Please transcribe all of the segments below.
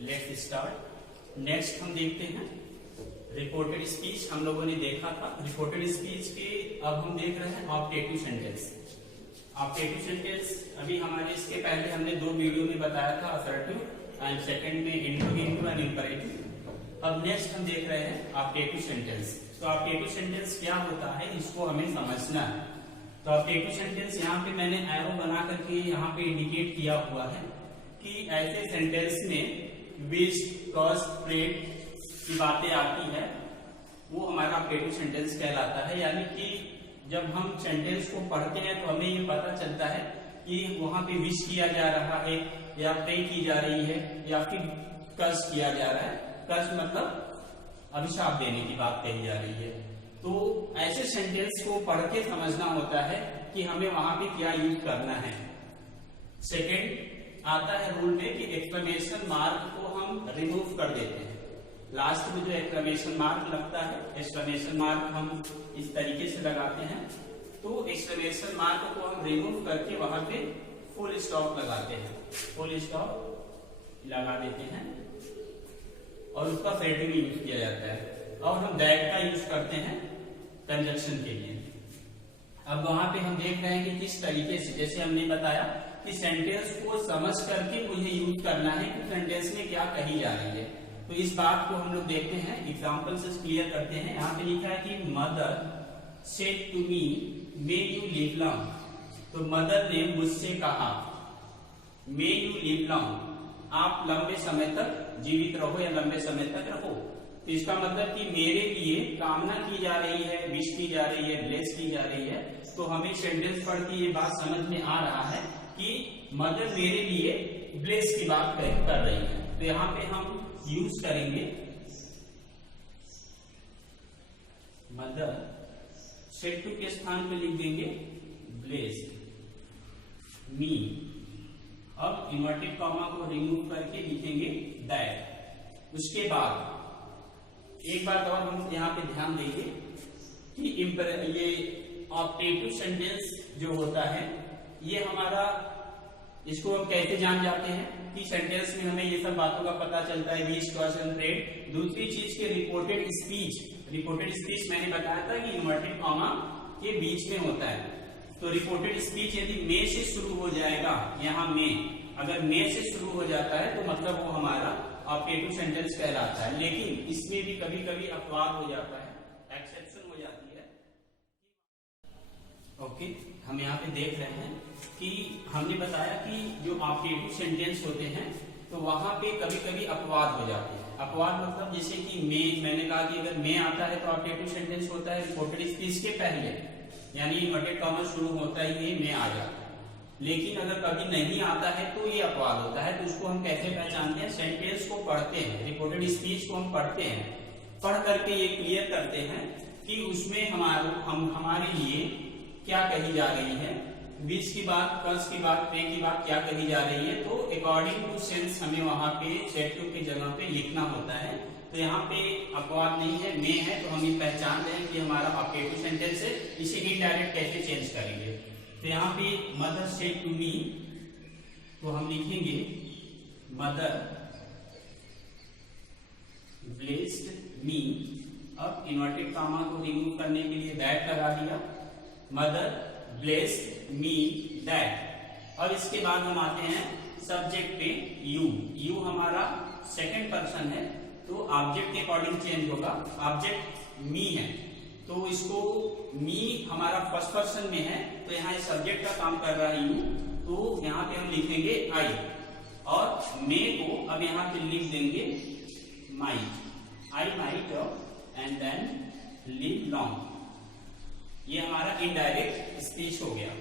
Let's start. Next हम देखते हैं रिपोर्टेड स्पीच। हम लोगों ने देखा था रिपोर्टेड स्पीच के, अब हम देख रहे हैं ऑप्टेटिव सेंटेंस। ऑप्टेटिव सेंटेंस अभी हमारे इसके पहले हमने 2 वीडियो में बताया था, असर्टिव एंड सेकंड में इंट्रोगेटिव एंड इंपरेटिव। अब नेक्स्ट हम देख रहे हैं ऑप्टेटिव सेंटेंस। तो ऑप्टेटिव सेंटेंस क्या होता है, इसको हमें समझना है। तो ऑप्टेटिव सेंटेंस यहाँ पे मैंने एरो बना करके यहाँ पे इंडिकेट किया हुआ है कि ऐसे सेंटेंस में विच, कॉज, प्रेड की बातें आती है, वो हमारा ऑप्टेटिव सेंटेंस कहलाता है। यानी कि जब हम सेंटेंस को पढ़ते हैं तो हमें ये पता चलता है कि वहां पे विश किया जा रहा है या प्रे की जा रही है या फिर कर्स किया जा रहा है। कर्स मतलब अभिशाप देने की बात कही जा रही है। तो ऐसे सेंटेंस को पढ़ के समझना होता है कि हमें वहां पे क्या यूज करना है। सेकेंड आता है रूल में कि एक्सक्लेमेशन मार्क को हम रिमूव कर देते हैं। लास्ट में जो एक्सक्लेमेशन मार्क लगता है, एक्सक्लेमेशन मार्क हम इस तरीके से लगाते हैं। तो एक्सक्लेमेशन मार्क को हम रिमूव करके वहां पे फुल स्टॉप लगाते हैं, फुल स्टॉप लगा देते हैं और उसका सेटिंग यूज किया जाता है। और हम दैट का यूज करते हैं कंजक्शन के लिए। अब वहां पे हम देख रहे हैं कि किस तरीके से, जैसे हमने बताया कि सेंटेंस को समझ करके मुझे यूज करना है कि सेंटेंस में क्या कही जा रही है। तो इस बात को हम लोग देखते हैं, एग्जाम्पल से क्लियर करते हैं। यहाँ पे लिखा है कि mother said to me may you live long. तो मदर ने मुझसे कहा मे यू लिव लॉन्ग, आप लंबे समय तक जीवित रहो या लंबे समय तक रहो। तो इसका मतलब कि मेरे लिए कामना की जा रही है, विश की जा रही है, ब्लेस की जा रही है। तो हमें सेंटेंस पढ़ के ये बात समझ में आ रहा है कि मदर मेरे लिए ब्लेस की बात कर रही है। तो यहाँ पे हम यूज करेंगे मदर सेड टू के स्थान पे लिख देंगे ब्लेस मी। अब इन्वर्टेड कॉमा को रिमूव करके लिखेंगे दैट। उसके बाद एक बात और हम यहाँ पे ध्यान देंगे कि ये ऑप्टेटिव सेंटेंस जो होता है, ये हमारा, इसको हम कैसे जान जाते हैं कि सेंटेंस में हमें ये सब बातों का पता चलता है, विच, कॉज एंड प्रेड। दूसरी चीज के रिपोर्टेड स्पीच, रिपोर्टेड स्पीच मैंने बताया था कि इन्वर्टेड कॉमा के बीच में होता है। तो रिपोर्टेड स्पीच यदि मे से शुरू हो जाएगा, यहाँ मे, अगर मे से शुरू हो जाता है तो मतलब वो हमारा ऑप्टेटिव सेंटेंस कहलाता है। लेकिन इसमें भी कभी कभी अपवाद हो जाता है, एक्सेप्शन हो जाती है। ओके, हम यहाँ पे देख रहे हैं कि हमने बताया कि जो ऑप्टेटिव सेंटेंस होते हैं तो वहां पे कभी कभी अपवाद हो जाते हैं। अपवाद मतलब जैसे कि मे, मैंने कहा कि अगर मे आता है तो ऑप्टेटिव सेंटेंस होता है रिपोर्टेड स्पीच के पहले, यानी इन्वर्टेड कॉमा शुरू होता ही मे आ जाता है। लेकिन अगर कभी नहीं आता है तो ये अपवाद होता है। तो उसको हम कैसे पहचानते हैं, सेंटेंस को पढ़ते हैं, रिपोर्टेड स्पीच को हम पढ़ते हैं, पढ़ करके ये क्लियर करते हैं कि उसमें हमारे लिए क्या कही जा रही है, विच की बात, कर्स की बात, प्रे की बात क्या कही जा रही है। तो अकॉर्डिंग टू सेंस हमें वहां पे सेड टू की जगह पे लिखना होता है। तो यहाँ पे अपवाद नहीं है, मे है, तो हम ये पहचान रहे हैं कि हमारा ऑप्टेटिव सेंटेंस है। इसे इनडायरेक्ट कैसे चेंज करेंगे, तो यहाँ पे मदर सेड टू मी, तो हम लिखेंगे मदर ब्लेस्ड मी। अब इन्वर्टेड कॉमा को रिमूव करने के लिए दैट लगा दिया, मदर ब्लेस्ड मी दैट। अब इसके बाद हम आते हैं सब्जेक्ट पे, यू। यू हमारा सेकंड पर्सन है तो ऑब्जेक्ट के अकॉर्डिंग चेंज होगा। ऑब्जेक्ट मी है तो इसको, मी हमारा फर्स्ट पर्सन में है तो यहाँ इस सब्जेक्ट का काम कर रहा है यू, तो यहाँ पे हम लिखेंगे आई। और मे को अब यहाँ पे लिख देंगे might, I might and then live long. ये हमारा इनडायरेक्ट स्पीच हो गया।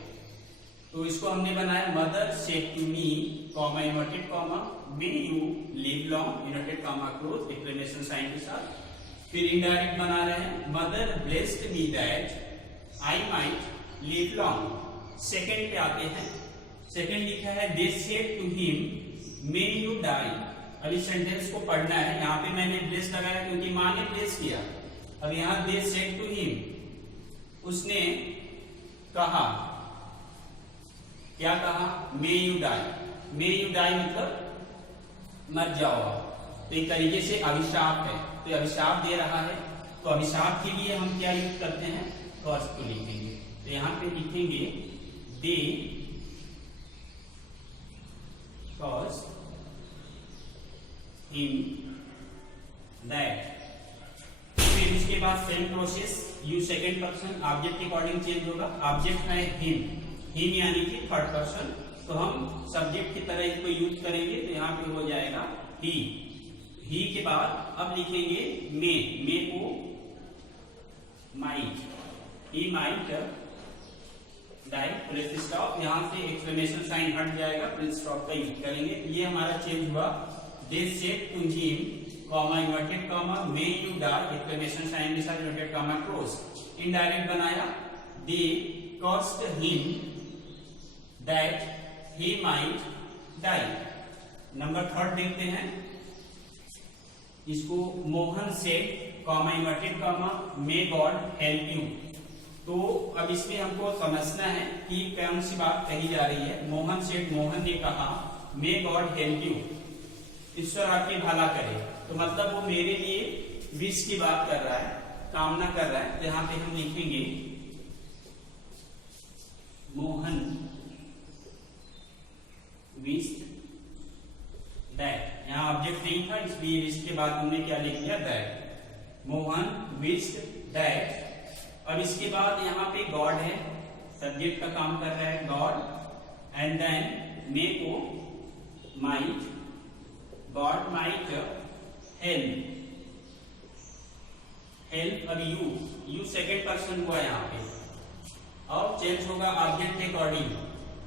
तो इसको हमने बनाया mother said to me, comma inverted comma, may you live long, inverted comma close, exclamation sign के साथ। फिर इनडायरेक्ट बना रहे हैं mother blessed me that I might live long. Second पे आते हैं, सेकेंड लिखा है they said to him may you die. अब इस सेंटेंस को पढ़ना है, यहाँ पे मैंने ब्लेस लगाया क्योंकि माँ ने ब्लेस किया। अब यहाँ दे सेड टू हिम, उसने कहा, क्या कहा, may you die. May you die मतलब मर जाओ। तो एक तरीके से अभिशाप है, तो अभिशाप दे रहा है, तो अभिशाप के लिए हम क्या यूज करते हैं, कर्स को लिखेंगे। तो यहाँ पे लिखेंगे दे कर्स हिम दैट। फिर उसके बाद same process, you second person, object के अकॉर्डिंग चेंज होगा। ऑब्जेक्ट है हिम, हिम यानी कि थर्ड पर्सन, तो हम सब्जेक्ट की तरह इसको यूज करेंगे। तो यहाँ पे हो जाएगा ही के बाद अब लिखेंगे मे को might, he might die, full stop, यहाँ से एक्सक्लेमेशन साइन हट जाएगा, फुल स्टॉप का यूज करेंगे। ये हमारा चेंज हुआ। They said to him, comma inverted comma, may you die, exclamation sign के साथ इन्वर्टेड कॉमा क्लोज। इनडायरेक्ट बनाया, they cursed him that he might die। Number third देखते हैं, इसको Mohan said, comma inverted comma, may God help you. तो अब इसमें हमको समझना है कि कौन सी बात कही जा रही है। मोहन सेड, मोहन ने कहा, मे गॉड हेल्प यू, ईश्वर आपकी भला करे। तो मतलब वो मेरे लिए विश की बात कर रहा है, कामना कर रहा है। तो यहाँ पे हम लिखेंगे मोहन wished that। यहाँ ऑब्जेक्ट नहीं था, इसलिए विश के बाद हमने क्या लिख दिया, दैट। Mohan wished that। अब इसके बाद यहाँ पे गॉड है, सब्जेक्ट का काम कर रहा है गॉड, एंड देन मे को might, God might help, help. अब यू सेकेंड पर्सन हुआ यहाँ पे, और चेंज होगा ऑब्जेक्ट के अकॉर्डिंग।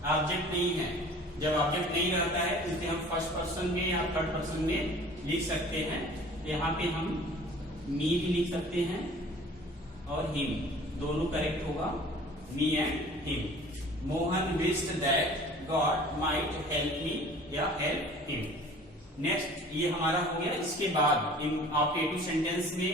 ऑब्जेक्ट नहीं है, जब ऑब्जेक्ट नहीं रहता है तो इसे हम फर्स्ट पर्सन में या थर्ड पर्सन में लिख सकते हैं। यहाँ पे हम मी भी लिख सकते हैं और हिम, दोनों करेक्ट होगा, me and him. Mohan wished that God might help me या हेल्प हिम। नेक्स्ट ये हमारा हो गया। इसके बाद इन ऑब्जेक्टिव सेंटेंस में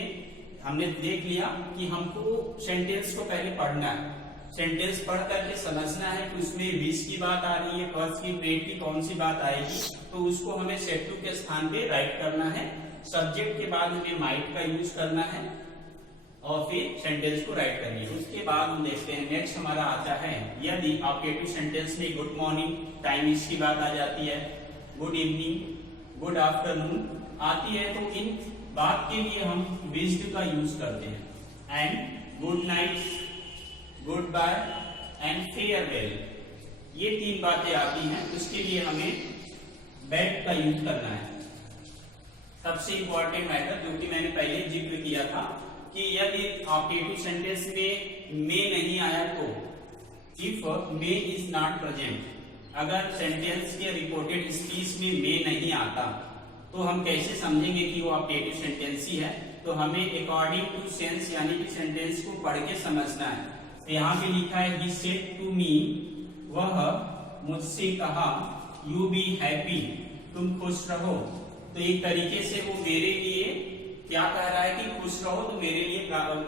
हमने देख लिया कि हमको सेंटेंस को पहले पढ़ना है, सेंटेंस पढ़ करके समझना है कि उसमें विश की बात आ रही है, कर्स की, प्रेड की, कौन सी बात आएगी। तो उसको हमें सेड टू के स्थान पे राइट करना है। सब्जेक्ट के बाद हमें माइट का यूज करना है और फिर सेंटेंस को राइट करनी है। उसके बाद हम देखते हैं नेक्स्ट हमारा आता है, यदि ऑब्जेक्टिव सेंटेंस में गुड मॉर्निंग टाइम इसकी बात आ जाती है, गुड इवनिंग, गुड आफ्टरनून आती है, तो इन बात के लिए हम विश्ड का यूज करते हैं। And good night, good bye and farewell, ये तीन बातें आती हैं, उसके लिए हमें बैड का यूज करना है। सबसे इंपॉर्टेंट मैटर जो कि मैंने पहले जिक्र किया था कि यदि ऑब्जेक्टिव सेंटेंस में मे नहीं आया तो, if may is not present, अगर सेंटेंस के रिपोर्टेड स्पीच में मे नहीं आता तो हम कैसे समझेंगे कि वो ऑब्जेक्टिव सेंटेंस ही है। तो हमें अकॉर्डिंग टू सेंस यानी कि सेंटेंस को पढ़ के समझना है। तो यहाँ पे लिखा है ही सेड टू मी, वह मुझसे कहा, यू बी हैप्पी, तुम खुश रहो। तो एक तरीके से वो मेरे लिए क्या कह रहा है कि खुश रहो, तो मेरे लिए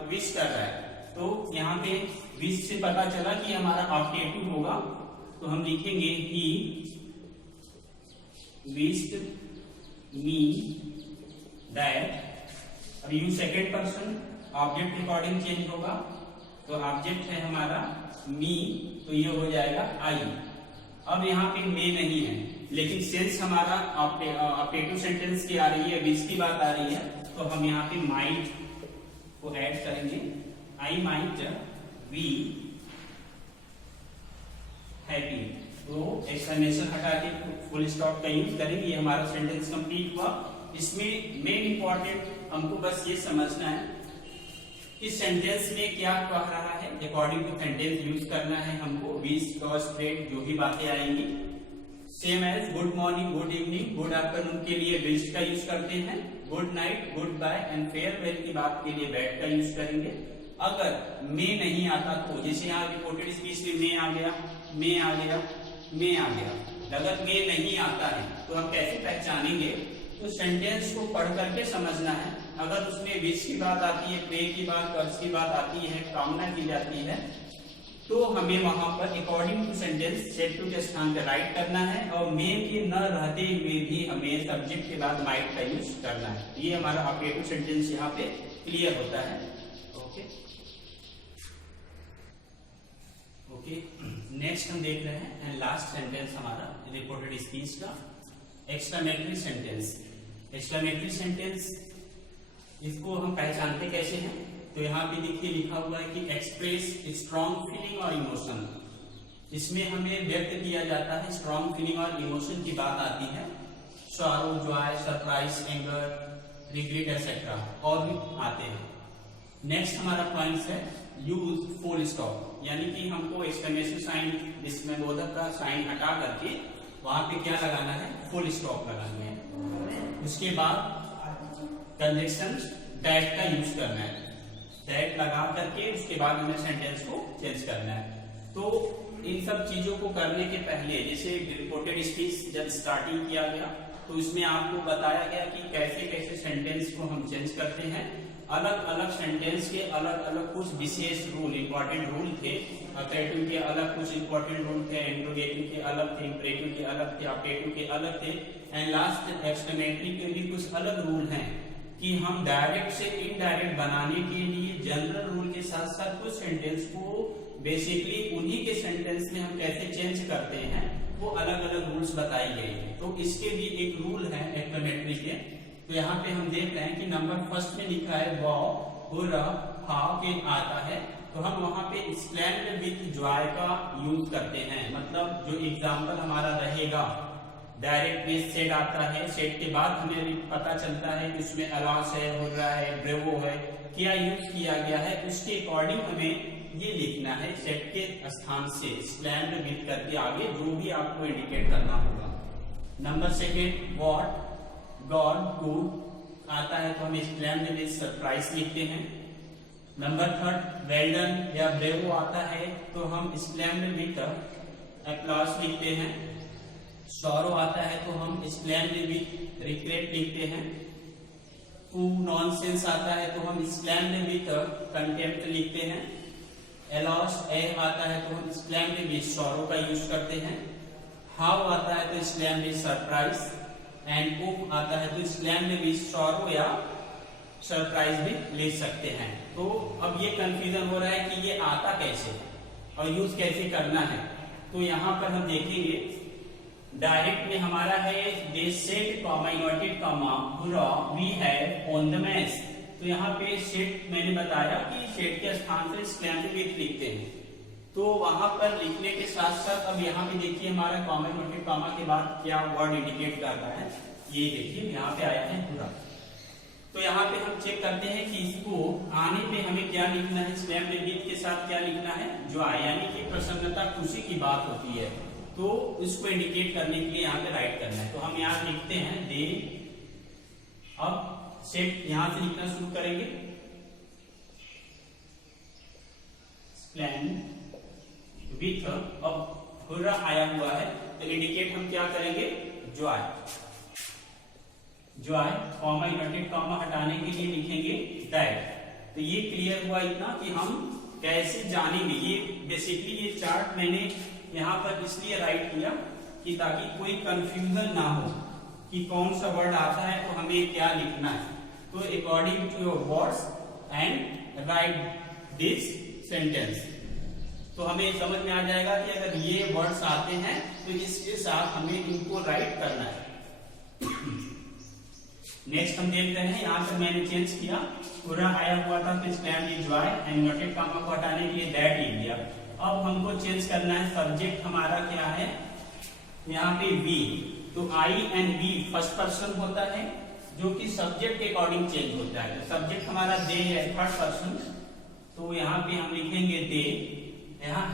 विश कर रहा है। तो यहाँ पे विश से पता चला कि हमारा ऑब्जेक्टिव होगा, तो हम लिखेंगे ही विश्ड मी दैट। अब यू सेकेंड पर्सन, ऑब्जेक्ट के अकॉर्डिंग चेंज होगा, तो ऑब्जेक्ट है हमारा मी, तो ये हो जाएगा आई। अब यहाँ पे मे नहीं है, लेकिन सेंस हमारा ऑब्जेक्टिव सेंटेंस की आ रही है, विश की बात आ रही है, तो हम यहाँ पे माइट को ऐड करेंगे। आई माइट बी हैप्पी, तो एक्सक्लेमेशन हटा के फुल स्टॉप का यूज करेंगे। ये हमारा सेंटेंस कंप्लीट हुआ। इसमें मेन इंपॉर्टेंट हमको बस ये समझना है इस सेंटेंस में क्या कह रहा है, अकॉर्डिंग टू सेंटेंस यूज करना है हमको। विश, कर्स, प्रेड जो भी बातें आएंगी, same as good morning, good evening, good afternoon के लिए विश का यूज करते हैं। Good night, good bye and farewell की बात के लिए बैड का यूज करेंगे। अगर मे नहीं आता तो, जैसे यहाँ रिपोर्टेड स्पीच में मे आ गया, मे आ गया, मे आ गया, अगर मे नहीं आता है तो हम कैसे पहचानेंगे? तो सेंटेंस को पढ़ करके समझना है। अगर उसमें विश की बात आती है, प्रे की बात, कर्ज की बात आती है, कामना की जाती है, तो हमें वहां पर according to sentence said to के स्थान पर राइट करना है और मेन के न रहते हुए भी हमें सब्जेक्ट के बाद माइट का यूज करना है। ये हमारा ऑपरेटिव सेंटेंस यहाँ पे क्लियर होता है। ओके ओके, नेक्स्ट हम देख रहे हैं एंड लास्ट सेंटेंस हमारा रिपोर्टेड स्पीच का एक्सक्लेमेटरी सेंटेंस। एक्सक्लेमेटरी सेंटेंस इसको हम पहचानते कैसे हैं? तो यहाँ पे देखिए लिखा हुआ है कि एक्सप्रेस स्ट्रॉन्ग फीलिंग और इमोशन। इसमें हमें व्यक्त किया जाता है स्ट्रॉन्ग फीलिंग और इमोशन की बात आती है। Sorrow, Joy, surprise, anger, regret etcetera और भी आते हैं। नेक्स्ट हमारा पॉइंट है यूज फुल स्टॉप, यानी कि हमको एक्सक्लेमेशन साइन विस्मयबोधक का साइन हटा करके वहां पे क्या लगाना है? फुल स्टॉप लगाना है। उसके बाद कंजंक्शन दैट का यूज करना है। दैट लगा करके उसके बाद हमें सेंटेंस को चेंज करना है। तो इन सब चीजों को करने के पहले जैसे रिपोर्टेड स्पीच जब स्टार्टिंग किया गया तो इसमें आपको बताया गया कि कैसे कैसे सेंटेंस को हम चेंज करते हैं। अलग अलग सेंटेंस के अलग अलग कुछ विशेष रूल, इंपॉर्टेंट रूल थे। अपेटिव के अलग कुछ इंपॉर्टेंट रूल थे, इंट्रोगेटिव के अलग थे, इंपरेटिव के अलग थे, ऑपरेटिव के अलग थे एंड लास्ट एक्सक्लेमेटरी के भी कुछ अलग रूल हैं कि हम डायरेक्ट से इनडायरेक्ट बनाने के लिए जनरल रूल के साथ साथ कुछ सेंटेंस को बेसिकली उन्हीं के सेंटेंस में हम कैसे चेंज करते हैं वो अलग अलग रूल्स बताई गई है। तो इसके भी एक रूल है एक्सक्लेमेटरी के। तो यहाँ पे हम देख रहे हैं कि नंबर फर्स्ट में लिखा है वाओ, हुर्रा, हाउ के आता है तो हम वहां पे एक्सक्लेम्ड विथ जॉय का यूज करते हैं। मतलब जो एग्जाम्पल हमारा रहेगा डायरेक्ट बेस सेड आता है, सेड के बाद हमें पता चलता है कि उसमें अलास है, हुर्रा है, ब्रेवो है, क्या यूज किया गया है उसके अकॉर्डिंग हमें ये लिखना है। सेड के स्थान से एक्सक्लेम्ड विथ करके आगे जो भी आपको इंडिकेट करना होगा। Number second what, God, good आता है तो हम एक्सक्लेम्ड विथ सरप्राइज लिखते हैं। नंबर थर्ड वेल डन या ब्रेवो आता है तो हम एक्सक्लेम्ड विथ अप्लॉज लिखते हैं। सॉरो आता है तो हम एक्सक्लेम्ड विथ रिग्रेट लिखते हैं। नॉनसेंस आता है तो हम एक्सक्लेम्ड विथ कंटेम्प्ट लिखते हैं। एलॉस आता है तो हम एक्सक्लेम्ड विथ सॉरो का यूज करते हैं। हाउ आता है तो एक्सक्लेम्ड विथ सरप्राइज एंड उफ आता है तो एक्सक्लेम्ड विथ सॉरो या सरप्राइज भी ले सकते हैं। तो अब ये कंफ्यूजन हो रहा है कि ये आता कैसे और यूज कैसे करना है। तो यहाँ पर हम देखेंगे डायरेक्ट में हमारा है they said comma inverted comma hurrah we have won the match. तो यहाँ पे सेड मैंने बताया कि सेड के स्थान से एक्सक्लेम्ड विथ लिखते हैं। तो वहां पर लिखने के साथ साथ अब यहाँ पे देखिए हमारा कॉमा इन्वर्टेड कॉमा के बाद क्या वर्ड इंडिकेट कर रहा है, ये देखिए यहाँ पे आया है हुर्रा। तो यहाँ पे हम चेक करते हैं कि इसको आने पे हमें क्या लिखना है, एक्सक्लेम्ड विथ के साथ क्या लिखना है, जॉय, यानी कि प्रसन्नता खुशी की बात होती है। तो इसको इंडिकेट करने के लिए यहाँ पे राइट करना है। तो हम यहाँ लिखते हैं दे, अब सेट यहां से लिखना शुरू करेंगे विथ, अब हुर्रा आया हुआ है तो इंडिकेट हम क्या करेंगे Joy. Joy comma inverted comma हटाने के लिए लिखेंगे दैट। तो ये क्लियर हुआ इतना कि हम कैसे जानेंगे। ये बेसिकली ये चार्ट मैंने यहाँ पर इसलिए राइट किया कि ताकि कोई कंफ्यूजन ना हो कि कौन सा वर्ड आता है तो हमें क्या लिखना है। तो according to your words and write this sentence. तो हमें समझ में आ जाएगा कि अगर ये वर्ड्स आते हैं तो इसके साथ हमें इनको राइट करना है। नेक्स्ट हम देख रहे हैं, यहाँ पर मैंने चेंज किया, पूरा आया हुआ था तो exclaimed Joy and inverted comma को हटाने के लिए दैट लिख दिया। अब हमको चेंज करना है, सब्जेक्ट हमारा क्या है यहाँ पे वी। तो आई एंड वी फर्स्ट पर्सन होता है जो कि सब्जेक्ट के अकॉर्डिंग चेंज होता है। तो सब्जेक्ट हमारा दे है थर्ड पर्सन, तो यहाँ पे हम लिखेंगे दे। यहाँ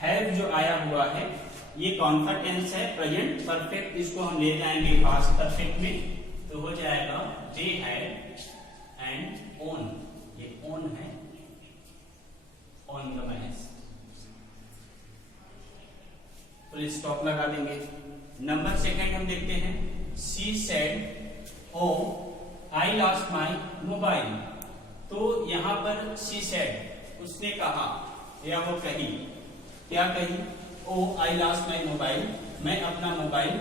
हैव जो आया हुआ है ये कौन सा टेंस है, प्रेजेंट परफेक्ट, इसको हम ले जाएंगे पास्ट परफेक्ट में तो हो जाएगा दे हैड एंड ओन, ये ओन है, ऑन द मैच। तो स्टॉप लगा देंगे। नंबर सेकंड हम देखते हैं, she said oh I lost my mobile. तो यहां पर शी सेड उसने कहा, या वो कही, क्या कही, ओ आई लॉस्ट माई मोबाइल, मैं अपना मोबाइल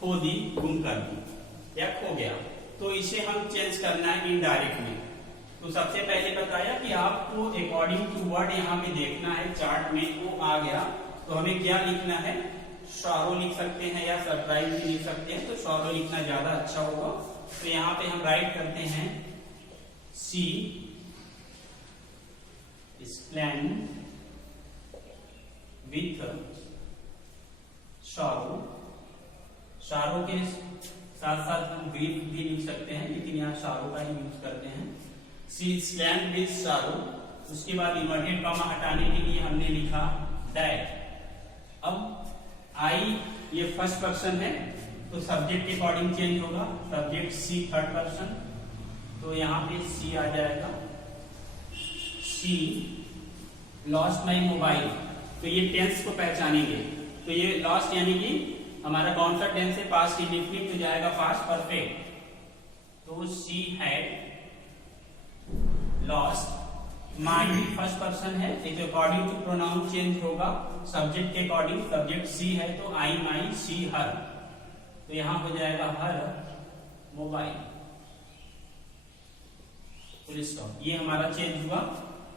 खो दी, गुम कर दी या खो गया। तो इसे हम चेंज करना है इनडायरेक्ट में। तो सबसे पहले बताया कि आपको अकॉर्डिंग टू वर्ड यहाँ पे देखना है, चार्ट में वो आ गया तो हमें क्या लिखना है, सॉरो लिख सकते हैं या सरप्राइज भी लिख सकते हैं, तो सॉरो लिखना ज्यादा अच्छा होगा। तो यहाँ पे हम राइट करते हैं सी स्प्लेंड विथ सॉरो, सॉरो के साथ साथ हम ग्रीफ भी लिख सकते हैं, लेकिन यहाँ सॉरो का ही यूज करते हैं। सी स्लैंड विथ सॉरो, उसके बाद इन्वर्टेड कॉमा हटाने के लिए हमने लिखा दैट। अब आई ये फर्स्ट पर्सन है तो सब्जेक्ट के अकॉर्डिंग चेंज होगा, सब्जेक्ट सी थर्ड पर्सन, तो यहाँ पे सी आ जाएगा। सी लॉस्ट माई मोबाइल, तो ये टेंस को पहचानेंगे, तो ये लॉस्ट यानी कि हमारा कौन सा टेंस है, पास्ट इंडेफिनिट तो जाएगा पास्ट परफेक्ट। तो she had lost my first person है, तो अकॉर्डिंग टू प्रोनाउन चेंज होगा, सब्जेक्ट के अकॉर्डिंग, सब्जेक्ट सी है तो आई माई सी हर, तो यहां हो जाएगा हर मोबाइल, फुल स्टॉप। ये हमारा चेंज हुआ।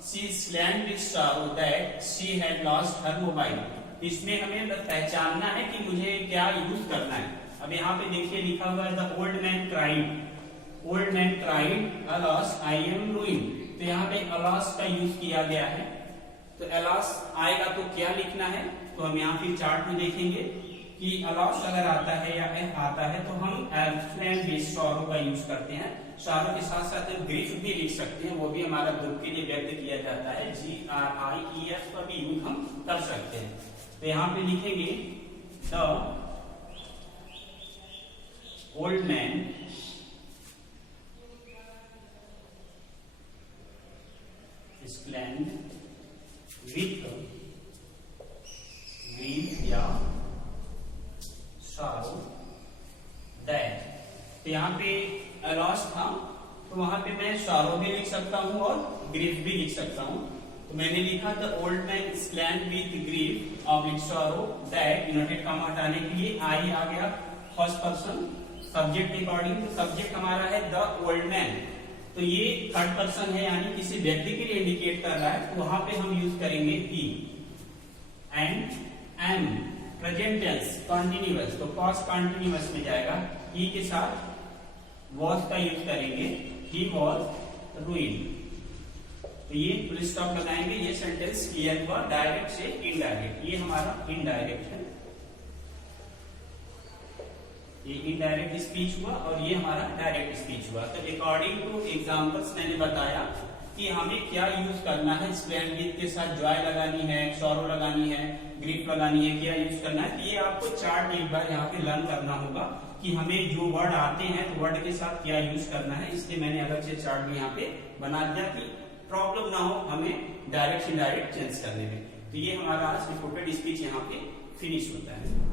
She exclaimed with sorrow that she had lost her mobile, इसमें हमें पहचानना है कि मुझे क्या यूज करना है। अब यहाँ पे देखिए लिखा हुआ है the old man cried, old man cried alas I am ruined, तो यहाँ पे अलॉस का यूज किया गया है। तो अलॉस आएगा तो क्या लिखना है, तो हम यहाँ पे चार्ट में देखेंगे कि अलॉस अगर आता है या आता है तो हम स्लैंड विथ सॉरो का यूज करते हैं। सॉरो के साथ साथ हम ग्रीफ भी लिख सकते हैं, वो भी हमारा दुख के लिए व्यक्त किया जाता है, GRIEF का भी यूज हम कर सकते हैं। तो यहाँ पे लिखेंगे the old man exclaimed with grief या सॉरो दैट, तो यहाँ पे अलॉस था तो वहां पे मैं सॉरो भी लिख सकता हूँ और ग्रीफ भी लिख सकता हूँ। तो मैंने लिखा the old man स्लैंड with grief oblique sorrow that, inverted comma हटाने के लिए आई आ गया फर्स्ट पर्सन, सब्जेक्ट के अकॉर्डिंग, तो सब्जेक्ट हमारा है द ओल्ड मैन, तो ये थर्ड पर्सन है यानी किसी व्यक्ति के लिए इंडिकेट कर रहा है, तो वहां पे हम यूज करेंगे ही। And am present tense continuous, तो पास्ट कंटीन्यूअस में जाएगा, ही के साथ वॉज का यूज करेंगे, ही वॉज रूइंड, तो ये फुल स्टॉप लगाएंगे। ये सेंटेंस क्लियर हुआ डायरेक्ट से इनडायरेक्ट, ये हमारा इनडायरेक्ट है, ये इनडायरेक्ट स्पीच हुआ और ये हमारा डायरेक्ट स्पीच हुआ। तो अकॉर्डिंग टू एग्जांपल्स मैंने बताया कि हमें क्या यूज करना है, स्प्लेंड विथ के साथ जॉय लगानी है, सॉरो लगानी है, ग्रीफ लगानी है, क्या यूज करना है। तो ये आपको चार्ट एक बार यहाँ पे लर्न करना होगा कि हमें जो वर्ड आते हैं तो वर्ड के साथ क्या यूज करना है, इसलिए मैंने अलग से चार्ट भी यहाँ पे बना दिया कि प्रॉब्लम ना हो हमें डायरेक्ट इनडायरेक्ट चेंज करने में। तो ये हमारा आज रिपोर्टेड स्पीच यहाँ पे फिनिश होता है।